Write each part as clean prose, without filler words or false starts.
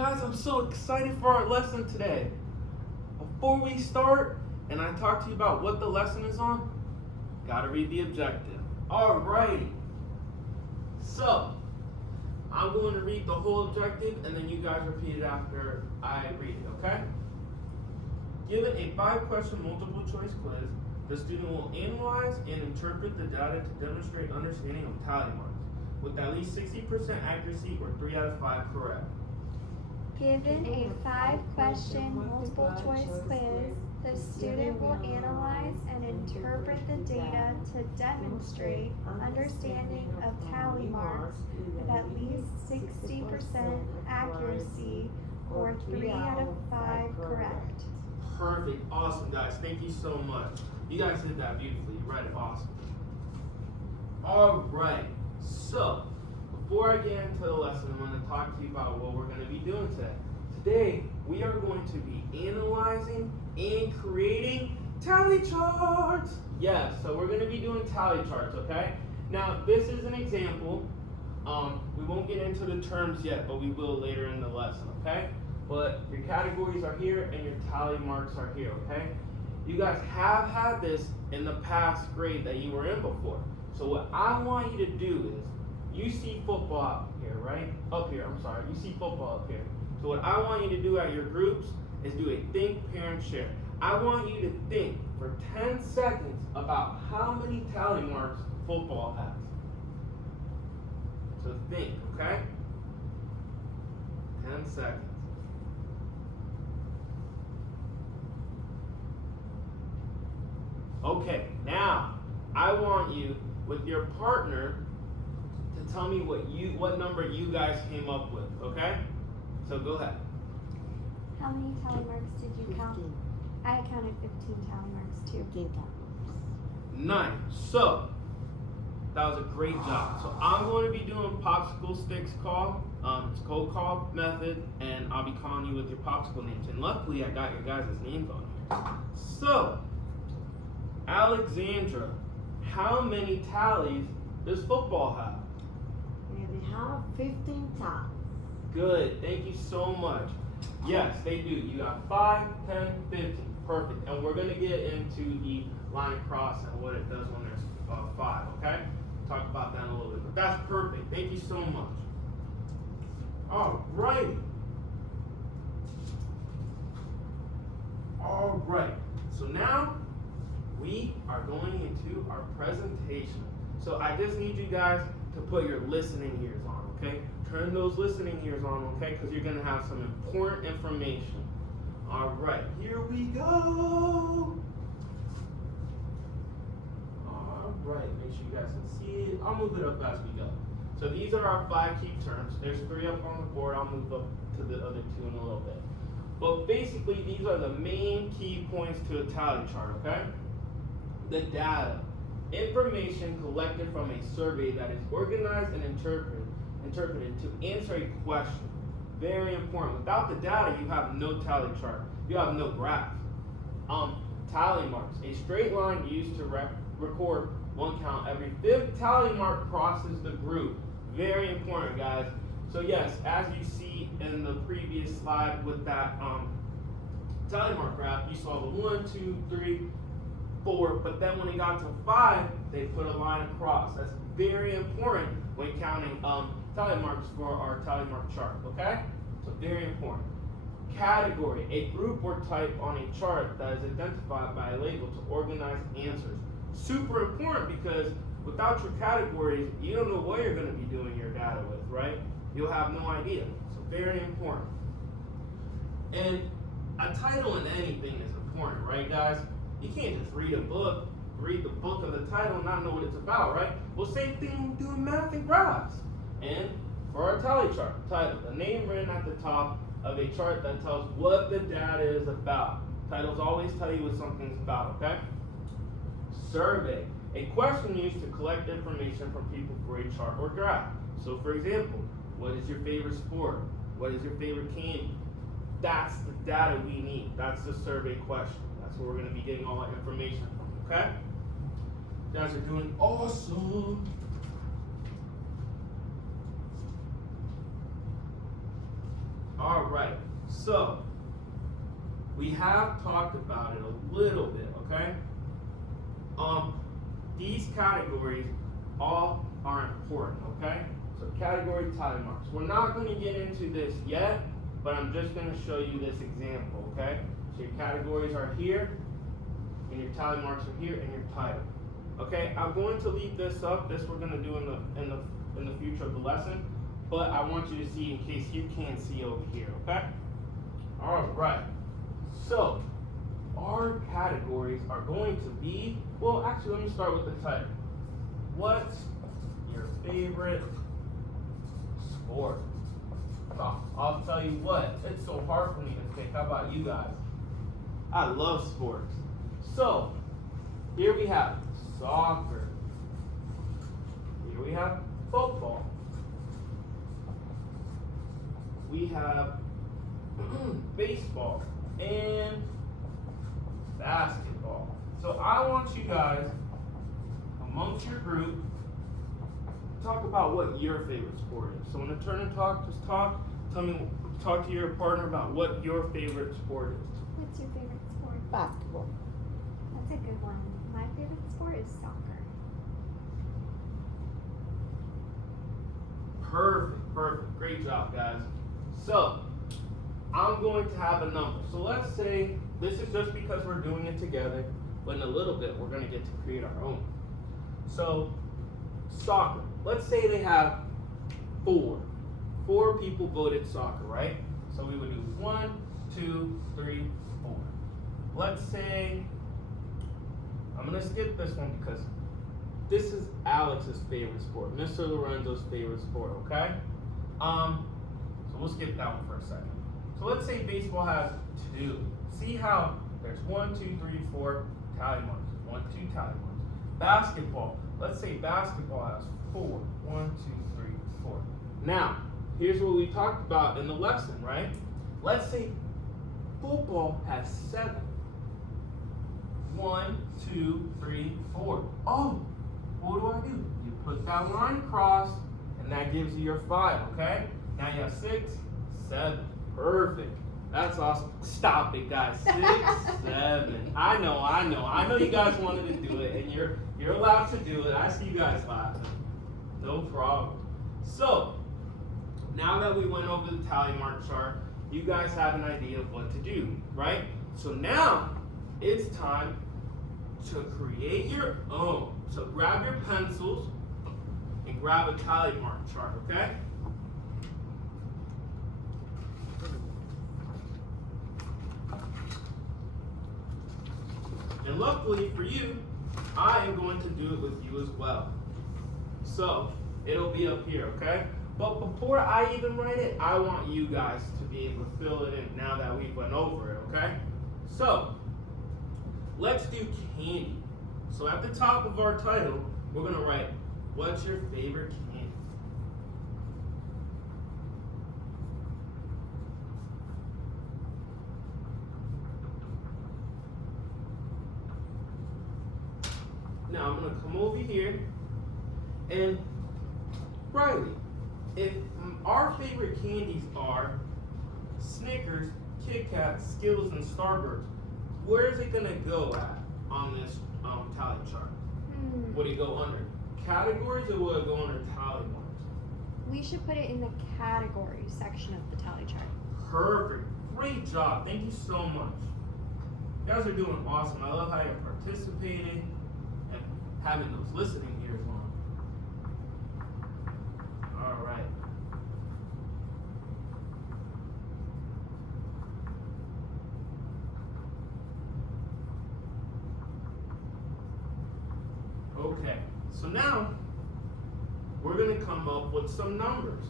guys, I'm so excited for our lesson today. Before we start, and I talk to you about what the lesson is on, gotta read the objective. Alrighty. So, I'm going to read the whole objective, and then you guys repeat it after I read it, okay? Given a 5-question multiple choice quiz, the student will analyze and interpret the data to demonstrate understanding of tally marks, with at least 60% accuracy or 3 out of 5 correct. Given a 5-question multiple choice quiz, the student will analyze and interpret the data to demonstrate understanding of tally marks with at least 60% accuracy or 3 out of 5 correct. Perfect. Awesome, guys. Thank you so much. You guys did that beautifully. You read it awesome. All right. So, before I get into the lesson, I'm going to talk to you about what we're going to be doing today. Today, we are going to be analyzing and creating tally charts. Yes, so we're going to be doing tally charts, okay? Now, this is an example. We won't get into the terms yet, but we will later in the lesson, okay? But your categories are here and your tally marks are here, okay? You guys have had this in the past grade that you were in before. So what I want you to do is, you see football up here, right? Up here, I'm sorry. You see football up here. So what I want you to do at your groups is do a think, pair, and share. I want you to think for 10 seconds about how many tally marks football has. So think, okay? 10 seconds. Okay, now I want you, with your partner, to tell me what number you guys came up with, okay? So go ahead. How many tally marks did you count? 15. I counted 15 tally marks too. 15 tally marks. 9. So that was a great job. So I'm going to be doing popsicle sticks call. It's cold call method, and I'll be calling you with your popsicle names. And luckily, I got your guys' names on here. So, Alexandra, how many tallies does football have? We have 15 tallies. Good, thank you so much. Yes, they do. You got 5, 10, 15. Perfect. And we're going to get into the line cross and what it does when there's 5, okay? Talk about that in a little bit. But that's perfect. Thank you so much. All right. All right. So now we are going into our presentation. So I just need you guys to put your listening ears on, okay? Turn those listening ears on, okay? Because you're going to have some important information. All right, here we go. All right, make sure you guys can see it. I'll move it up as we go. So these are our 5 key terms. There's 3 up on the board. I'll move up to the other 2 in a little bit. But basically, these are the main key points to a tally chart, okay? The data. Information collected from a survey that is organized and interpreted to answer a question. Very important. Without the data, you have no tally chart. You have no graph. Tally marks. A straight line used to record one count. Every 5th tally mark crosses the group. Very important, guys. So yes, as you see in the previous slide with that tally mark graph, you saw the 1, 2, 3, 4, but then when it got to 5, they put a line across. That's very important when counting tally marks for our tally mark chart, okay? So very important. Category, a group or type on a chart that is identified by a label to organize answers. Super important because without your categories, you don't know what you're going to be doing your data with, right? You'll have no idea. So very important. And a title in anything is important, right, guys? You can't just read the book of the title and not know what it's about, right? Well, same thing doing math and graphs. And for our tally chart, title, the name written at the top of a chart that tells what the data is about. Titles always tell you what something's about, okay? Survey, a question used to collect information from people for a chart or graph. So for example, what is your favorite sport? What is your favorite candy? That's the data we need. That's the survey question. That's where we're going to be getting all that information from, okay? You guys are doing awesome. All right. right. So we have talked about it a little bit, okay? These categories all are important, okay? So category tally marks. We're not going to get into this yet, but I'm just going to show you this example, okay? So your categories are here, and your tally marks are here, and your title. Okay, I'm going to leave this up. This we're going to do in the future of the lesson, but I want you to see in case you can't see over here, okay? All right. So our categories are going to be, well, actually, let me start with the title. What's your favorite sport? Oh, I'll tell you what, it's so hard for me to pick. How about you guys? I love sports. So here we have soccer. Here we have football. We have baseball and basketball. So I want you guys, amongst your group, talk about what your favorite sport is. So when the turn and talk, just talk. Talk to your partner about what your favorite sport is. What's your favorite sport? Basketball. That's a good one. My favorite sport is soccer. Perfect. Great job, guys. So I'm going to have a number. So let's say this is just because we're doing it together, but in a little bit we're going to get to create our own. So soccer. Let's say they have four people voted soccer, right? So we would do 1, 2, 3, 4. Let's say, I'm going to skip this one because this is Alex's favorite sport, Mr. Lorenzo's favorite sport, okay? So we'll skip that one for a second. So let's say baseball has 2. See how there's 1, 2, 3, 4 tally marks. 1, 2 tally marks. Basketball. Let's say basketball has 4. 1, 2, 3, 4. Now, here's what we talked about in the lesson, right? Let's say football has 7. 1, 2, 3, 4. Oh, what do? You put that line across, and that gives you your 5, okay? Now you have 6, 7. Perfect. That's awesome. Stop it, guys. 6, 7. I know you guys wanted to do it, and you're allowed to do it. I see you guys laughing. No problem. So, now that we went over the tally mark chart, you guys have an idea of what to do, right? So now, it's time to create your own. So grab your pencils and grab a tally mark chart, okay? And luckily for you, I am going to do it with you as well. So, it'll be up here, okay? But before I even write it, I want you guys to be able to fill it in now that we went over it, okay? So, let's do candy. So at the top of our title, we're gonna write, what's your favorite candy? Now I'm gonna come over here, and Riley, if our favorite candies are Snickers, Kit Kat, Skittles, and Starburst, where is it gonna go at on this tally chart? Would it go under categories or will it go under tally marks? We should put it in the categories section of the tally chart. Perfect. Great job. Thank you so much. You guys are doing awesome. I love how you're participating and having those listening ears on. All right. Okay, so now we're going to come up with some numbers.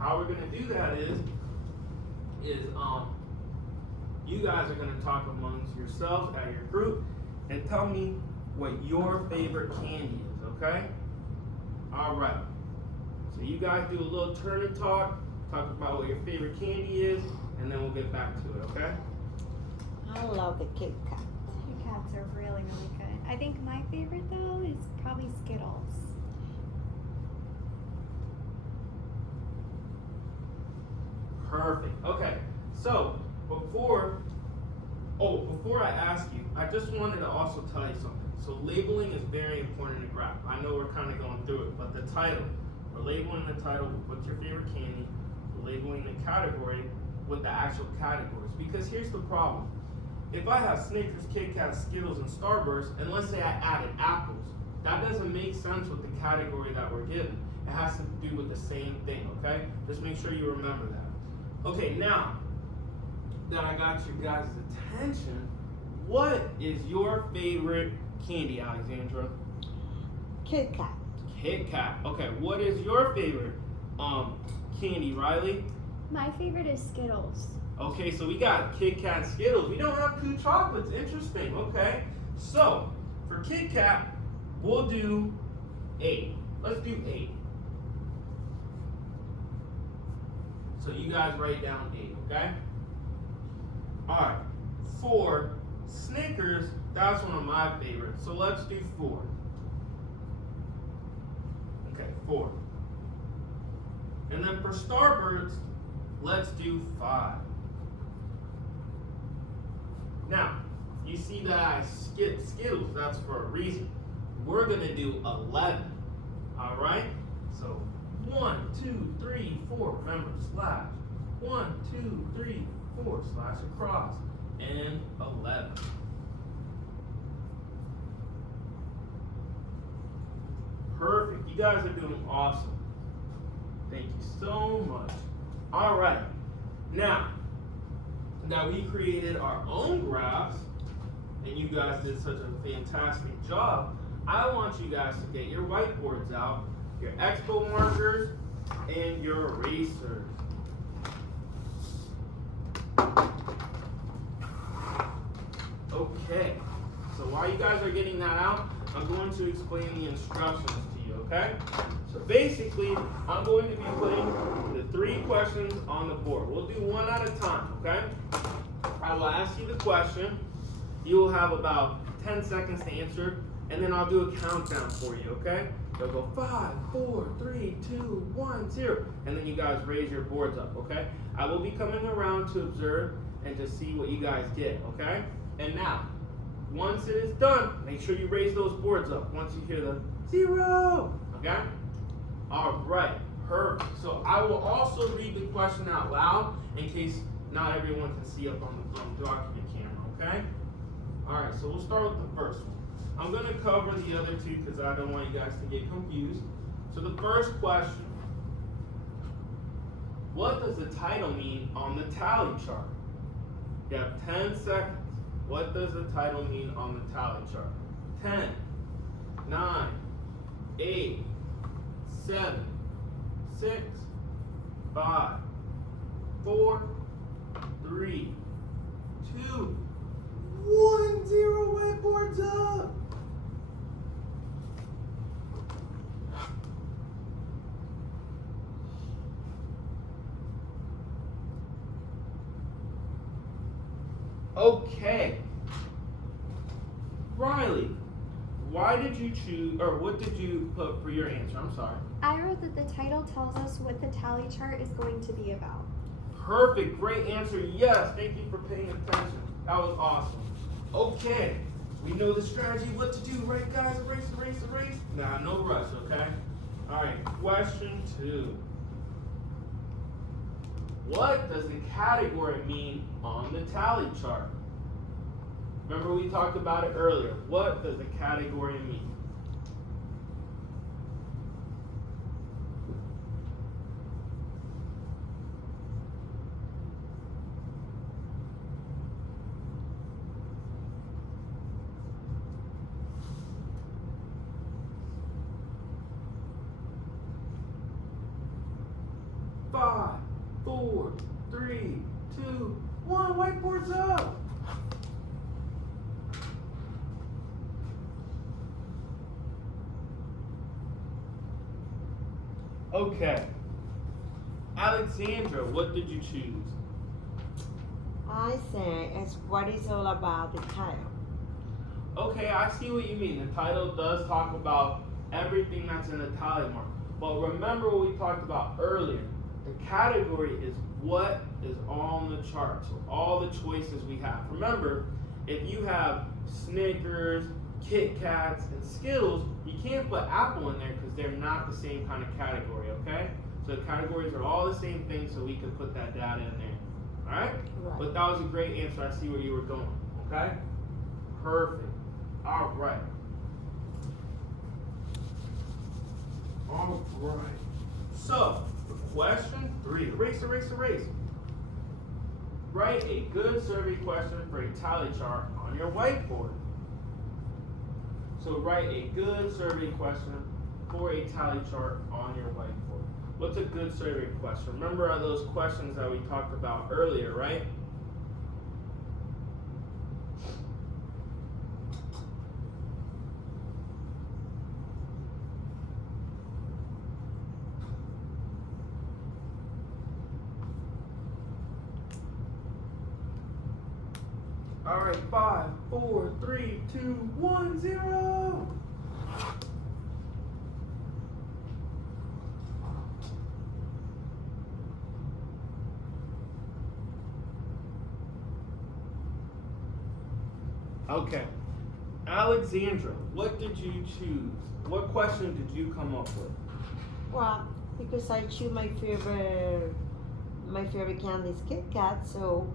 How we're going to do that is you guys are going to talk amongst yourselves at your group and tell me what your favorite candy is, okay? All right. So you guys do a little turn and talk about what your favorite candy is, and then we'll get back to it, okay? I love the Kit Kat. Kit Kats are really, really good. I think my favorite though is probably Skittles. Perfect. Okay. So, before I ask you, I just wanted to also tell you something. So labeling is very important in graph. I know we're kind of going through it, but the title, we're labeling the title with what's your favorite candy, we're labeling the category with the actual categories. Because here's the problem. If I have Snickers, Kit Kat, Skittles, and Starburst, and let's say I added apples, that doesn't make sense with the category that we're given. It has to do with the same thing, okay? Just make sure you remember that. Okay, now that I got your guys' attention, what is your favorite candy, Alexandra? Kit Kat. Kit Kat. Okay, what is your favorite candy, Riley? My favorite is Skittles. Okay, so we got Kit Kat, Skittles. We don't have two chocolates. Interesting. Okay, so for Kit Kat, we'll do 8. Let's do 8. So you guys write down 8, okay? Alright, for Snickers, that's one of my favorites. So let's do 4. Okay, 4. And then for Starburst, let's do 5. Now, you see that I skipped Skittles, that's for a reason. We're gonna do 11. Alright? So 1, 2, 3, 4. Remember, slash. 1, 2, 3, 4. Slash across. And 11. Perfect. You guys are doing awesome. Thank you so much. Alright. Now that we created our own graphs, and you guys did such a fantastic job, I want you guys to get your whiteboards out, your expo markers, and your erasers. Okay, so while you guys are getting that out, I'm going to explain the instructions to you, okay? So basically, I'm going to be putting the 3 questions on the board. We'll do one at a time, okay? I will ask you the question. You will have about 10 seconds to answer, and then I'll do a countdown for you, okay? You'll go 5, 4, 3, 2, 1, 0, and then you guys raise your boards up, okay? I will be coming around to observe and to see what you guys get, okay? And now, once it is done, make sure you raise those boards up once you hear the 0, okay? All right, perfect. So I will also read the question out loud in case not everyone can see up on the document camera, okay? All right, so we'll start with the first one. I'm gonna cover the other 2 because I don't want you guys to get confused. So the first question, what does the title mean on the tally chart? You have 10 seconds. What does the title mean on the tally chart? 10, 9, 8, 7, 6, 5, 4, 3, 2, 1, 0, whiteboards up. Okay. Riley, why did you choose, or what did you put for your answer? I'm sorry. I wrote that the title tells us what the tally chart is going to be about. Perfect, great answer. Yes, thank you for paying attention. That was awesome. Okay, we know the strategy, what to do, right guys? Erase, erase, erase. Nah, no rush, okay? All right, question 2. What does the category mean on the tally chart? Remember we talked about it earlier. What does the category mean? Five, 4, 3, 2, 1. Whiteboards up. Okay. Alexandra, what did you choose? I say it's what it's all about, the title. Okay, I see what you mean. The title does talk about everything that's in the tally mark. But remember what we talked about earlier. The category is what is on the chart. So all the choices we have. Remember, if you have Snickers, Kit Kats, and Skittles, you can't put Apple in there because they're not the same kind of category, okay? So the categories are all the same thing, so we can put that data in there. Alright? Right. But that was a great answer. I see where you were going. Okay? Perfect. Alright. Alright. So, for question 3. Erase. Write a good survey question for a tally chart on your whiteboard. So write a good survey question for a tally chart on your whiteboard. What's a good survey question? Remember those questions that we talked about earlier, right? All right, 5, 4, 3, 2, 1, 0. Okay. Alexandra, what did you choose? What question did you come up with? Well, because I choose my favorite candy is Kit Kat, so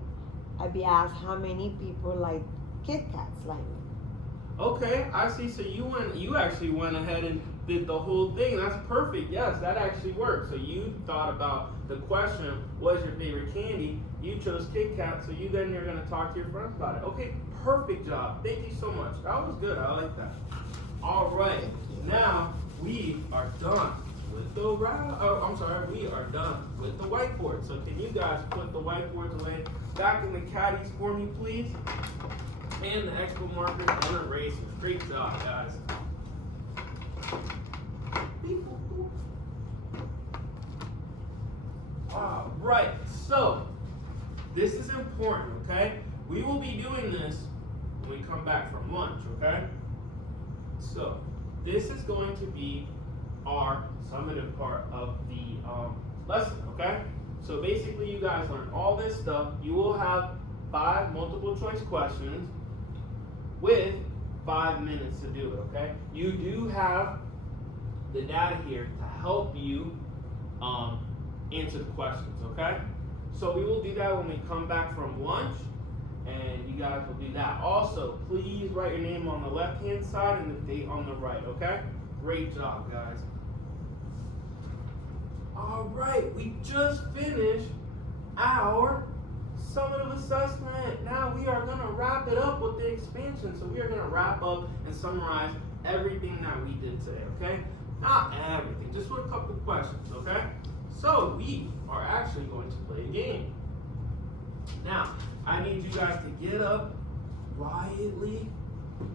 I'd be asked how many people like Kit Kats like me. Okay, I see. So you actually went ahead and did the whole thing. That's perfect. Yes, that actually worked. So you thought about the question, what's your favorite candy? You chose Kit Kat, so you're gonna talk to your friends about it. Okay, perfect job. Thank you so much. That was good. I like that. All right, now we are done with the we are done with the whiteboard. So can you guys put the whiteboards away back in the caddies for me, please? And the expo markers and erasers. Great job, guys. All right, so this is important, okay? We will be doing this when we come back from lunch, okay? So this is going to be our summative part of the lesson, okay? So basically you guys learn all this stuff. You will have 5 multiple choice questions with 5 minutes to do it, okay? You do have the data here to help you answer the questions, okay? So we will do that when we come back from lunch, and you guys will do that. Also, please write your name on the left-hand side and the date on the right, okay? Great job, guys. All right, we just finished our summative assessment. Now we are gonna wrap it up with the expansion. So we are gonna wrap up and summarize everything that we did today, okay? Not everything, just with a couple questions, okay? So we are actually going to play a game. Now, I need you guys to get up quietly,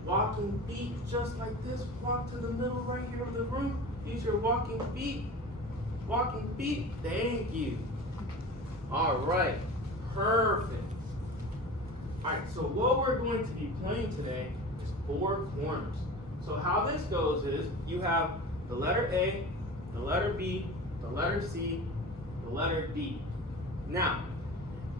walking feet just like this. Walk to the middle right here of the room. Use your walking feet. Walking feet. Thank you. All right. Perfect. All right, so what we're going to be playing today is 4 corners. So how this goes is you have the letter A, the letter B, the letter C, the letter D. Now,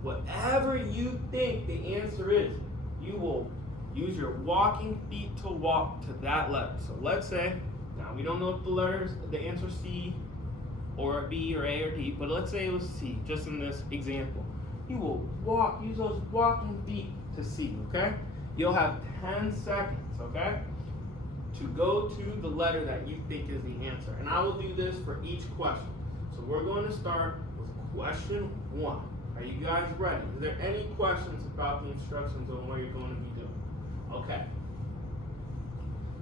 whatever you think the answer is, you will use your walking feet to walk to that letter. So let's say, now we don't know if the answer is C or B or A or D, but let's say it was C, just in this example. You will use those walking feet to C, okay? You'll have 10 seconds, okay, to go to the letter that you think is the answer. And I will do this for each question. So we're going to start with question 1. Are you guys ready? Is there any questions about the instructions on what you're going to be doing? Okay.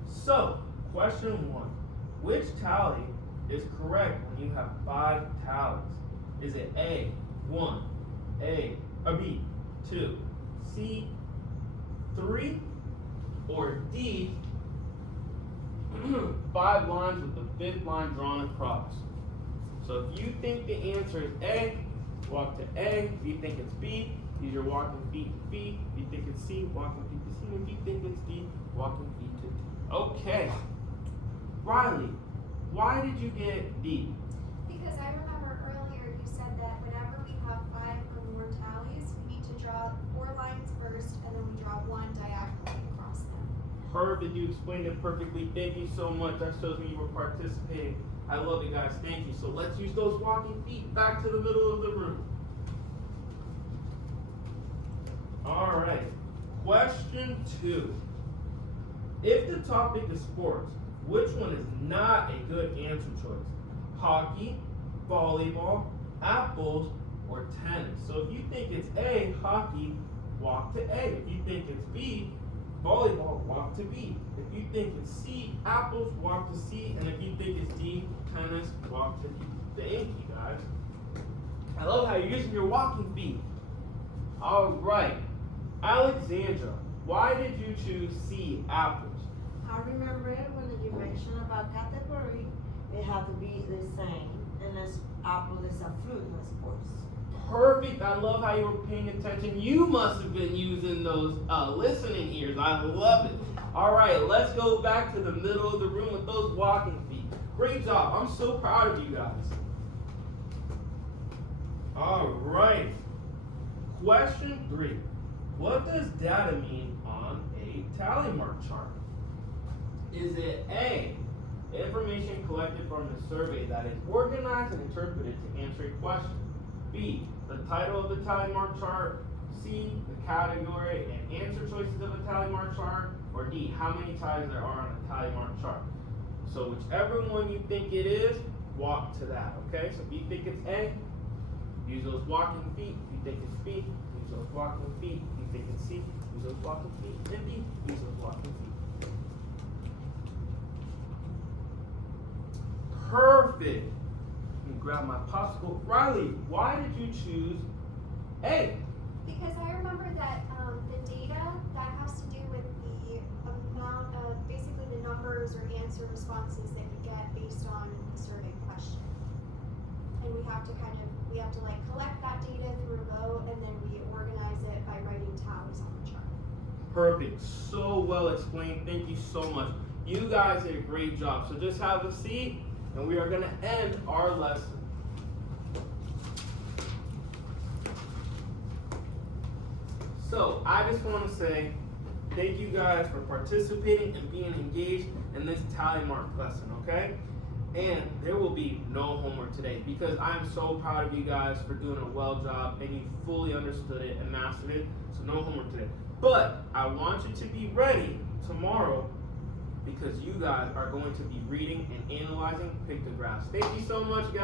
So, question 1. Which tally is correct when you have 5 tallies? Is it A, 1, B, 2, C, 3, or D, 5 lines with the 5th line drawn across? So if you think the answer is A, walk to A. If you think it's B, use your walking feet to B. If you think it's C, walking feet to C. If you think it's D, walking feet to D. Okay. Riley, why did you get D? Because I remember earlier you said that whenever we have 5 or more Perfect, you explained it perfectly. Thank you so much. That shows me you were participating. I love it, guys. Thank you. So let's use those walking feet back to the middle of the room. All right. Question 2. If the topic is sports, which one is not a good answer choice? Hockey, volleyball, apples, or tennis? So if you think it's A, hockey, walk to A. If you think it's B, volleyball, walk to B. If you think it's C, apples, walk to C. And if you think it's D, tennis, walk to D. Thank you, guys. I love how you're using your walking feet. All right. Alexandra, why did you choose C, apples? I remember when you mentioned about category, it had to be the same. And as apple is a fruit, of course. Perfect. I love how you were paying attention. You must have been using those listening ears. I love it. All right, let's go back to the middle of the room with those walking feet. Great job. I'm so proud of you guys. All right. Question 3. What does data mean on a tally mark chart? Is it A, information collected from the survey that is organized and interpreted to answer a question? B, the title of the tally mark chart? C, the category and answer choices of a tally mark chart? Or D, how many ties there are on a tally mark chart? So whichever one you think it is, walk to that, okay? So if you think it's A, use those walking feet. If you think it's B, use those walking feet. If you think it's C, use those walking feet. And D, use those walking feet. Perfect. Let me grab my popsicle. Riley, why did you choose A? Because I remember that the data that has to do with the amount of basically the numbers or answer responses that you get based on the survey question. And we have to like collect that data through a vote, and then we organize it by writing tallies on the chart. Perfect. So well explained. Thank you so much. You guys did a great job. So just have a seat, and we are going to end our lesson. So I just want to say thank you guys for participating and being engaged in this tally mark lesson, okay? And there will be no homework today because I'm so proud of you guys for doing a well job and you fully understood it and mastered it. So no homework today. But I want you to be ready tomorrow because you guys are going to be reading and analyzing pictographs. Thank you so much, guys.